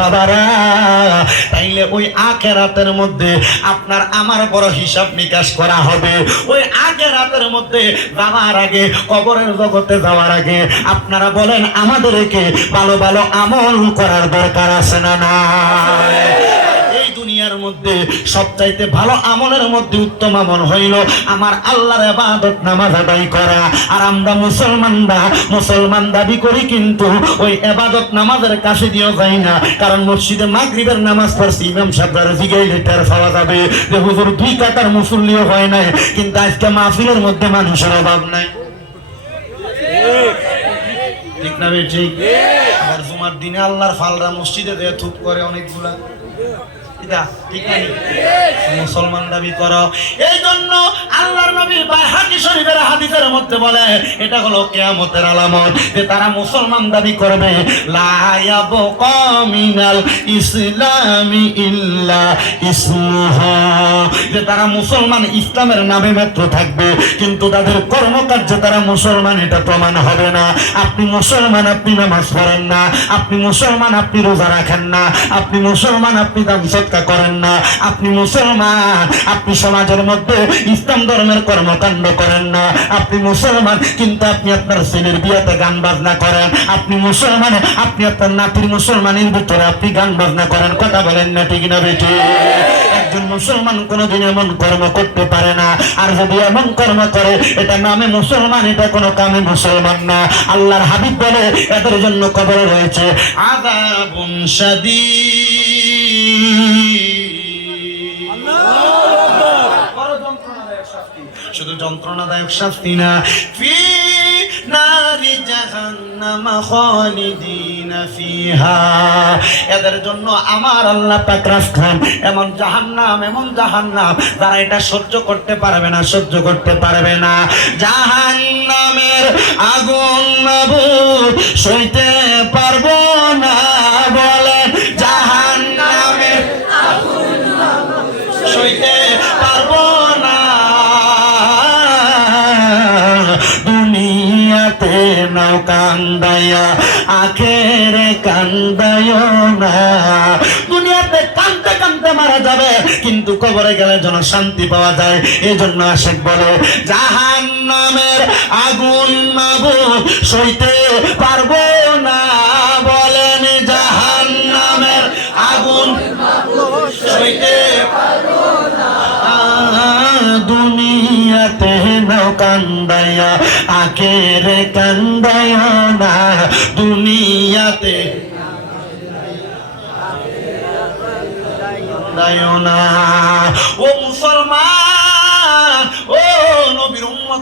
বাবারা? তাইলে ওই মধ্যে আপনার আমার বড় হিসাব নিকাশ করা হবে। ওই আখেরাতের মধ্যে যাওয়ার আগে, কবরের জগতে যাওয়ার আগে আপনারা বলেন, আমাদেরকে ভালো ভালো আমল করার দরকার আছে না না দুনিয়ার মধ্যে সবচাইতে ভালো আমলের মধ্যে উত্তম আমল হইল আমার আল্লাহর ইবাদত নামাজ আদায় করা। আর আমরা মুসলমানরা, মুসলমান দাবি করি কিন্তু ওই ইবাদত নামাজের কাছে দিও যাই না। কারণ মসজিদে মাগরিবের নামাজ পড়ছি, ইমাম সাহেবরা জিগাইলে টের পাওয়া যাবে। যে হুজুর দুই কাতার মুসল্লিও হয় নাই, কিন্তু আজকে মাহফিলের মধ্যে মানুষের অভাব নাই। ঠিক না ঠিক? আবার জুমার দিনে আল্লাহর ফালরা মসজিদে দেয় থুপ করে অনেকগুলা। ঠিক মুসলমান দাবি করা। এই জন্য আল্লাহর নবীর বাইহাকি শরীফের হাদিসের মধ্যে বলে, এটা হলো কিয়ামতের আলামত যে তারা মুসলমান দাবি করবে, লা ইয়াবকা ইসলামি ইল্লা যে তারা মুসলমান ইসলামের নামে মাত্র থাকবে, কিন্তু তাদের কর্মকার্যে তারা মুসলমান, এটা প্রমাণ হবে না। আপনি মুসলমান, আপনি নামাজ পড়েন না। আপনি মুসলমান, আপনি রোজা রাখেন না। আপনি মুসলমান, আপনি দান সৎকা করেন না। আপনি মুসলমান, আপনি সমাজের মধ্যে ইসলাম ধর্মের কর্মকাণ্ড করেন না। আপনি মুসলমান, কিন্তু আপনি আপনার ছেলের বিয়েতে গান বাজনা করেন। আপনি মুসলমান, আপনি আপনার নাতির মুসলমানের ভিতরে আপনি গান বাজনা করেন। কথা বলেন না ঠিক না বেটি একজন মুসলমান কোনোদিন এমন কর্ম করতে পারে না। আর যদি এমন কর্ম করে, এটা নামে মুসলমান, এটা কোনো কামে মুসলমান না। আল্লাহর হাবিব বলে, এদের জন্য কবরে রয়েছে আদাবুন শুধু যন্ত্রণাদায়ক শাস্তি না। এদের জন্য আমার আল্লাহ পাক রাখলাম এমন জাহান্নাম এমন জাহান্নাম, যারা এটা সহ্য করতে পারবে না, সহ্য করতে পারবে না। জাহান্নামের আগুন সইতে দুনিয়াতে নাও কান্দায়া, আখের কান্দায় না। দুনিয়াতে কান্দতে কান্দতে মারা যাবে, কিন্তু কবরে গেলে যেন শান্তি পাওয়া যায় এই জন্য আশেক বলে জাহান নামের আগুন মাবু সইতে দুনিয়াতে নো কান্দায়া আখের কান্দায়া না দুনিয়াতে ও মুসলমান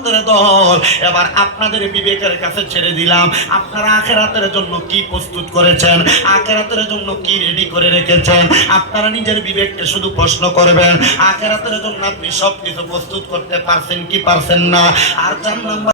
নবীর দল। এবার আপনাদের বিবেকের কাছে ছেড়ে দিলাম। আপনারা আখেরাতের জন্য কি প্রস্তুত করেছেন? আখেরাতের জন্য কি রেডি করে রেখেছেন? আপনারা নিজের বিবেককে শুধু প্রশ্ন করবেন, আখেরাতের জন্য আপনি সব কিছু প্রস্তুত করতে পারছেন কি পারছেন না? আর চার নম্বর